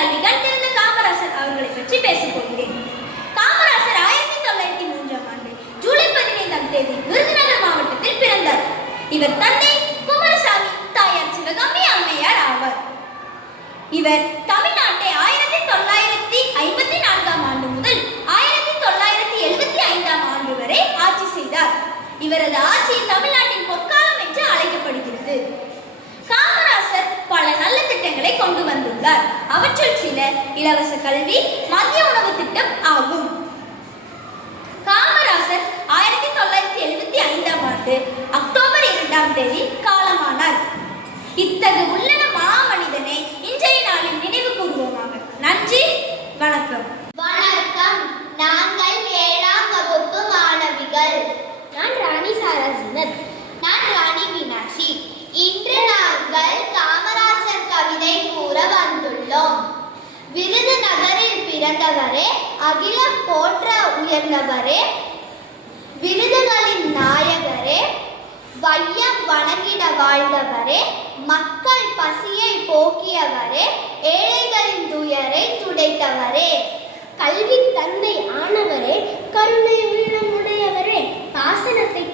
கல்வி கண்டிருந்த காமராசர் அவர்களை பற்றி பேசப் போகிறேன். காமராசர் 1903ஆம் ஆண்டு ஜூலை 15ஆம் தேதி விருதுநகர் மாவட்டத்தில் பிறந்தார். இவர் தந்தை குமாரசாமி, தாயார் சிவகாமி அம்மையார் ஆவார். இவர் தமிழ்நாட்டை 1954ஆம் ஆண்டு முதல் 1975ஆம் ஆண்டு வரை ஆட்சி செய்தார். இவரது ஆட்சி தமிழ்நாட்டின் பொற்காலம் என்று அழைக்கப்படுகிறது. காமராசர் பல நல்ல திட்டங்களை கொண்டு வந்துள்ளார். அவற்றுள் சில இலவச கல்வி, மதிய உணவு திட்டம் ஆகும். காமராசர் 1975ஆம் ஆண்டு அக்டோபர் 2ஆம் தேதி காலமானார். இத்தகு உள்ளன மாமனிதனை இன்றைய நாளில் நினைவு கூறுவோமாக. நன்றி, வணக்கம். வணக்கம். நாங்கள் 7ஆம் வகுப்பு மாணவிகள். நான் ராணி சாராசினர். நான் ராணி மீனாட்சி. இன்று நாங்கள் காமராசர் கவிதை கூற வந்துள்ளோம். விருதுநகரில் பிறந்தவரே, அகிலம் போற்ற உயர்ந்தவரே, விருதுகளின் நாயகரே, வையம் வணங்கிட வாழ்ந்தவரே, மக்கள் பசியை போக்கியவரே, ஏழைகளின் துயரை துடைத்தவரே, கல்வி தந்தை ஆனவரே, கருணை உள்ளமுடையவரே, பாசனத்தை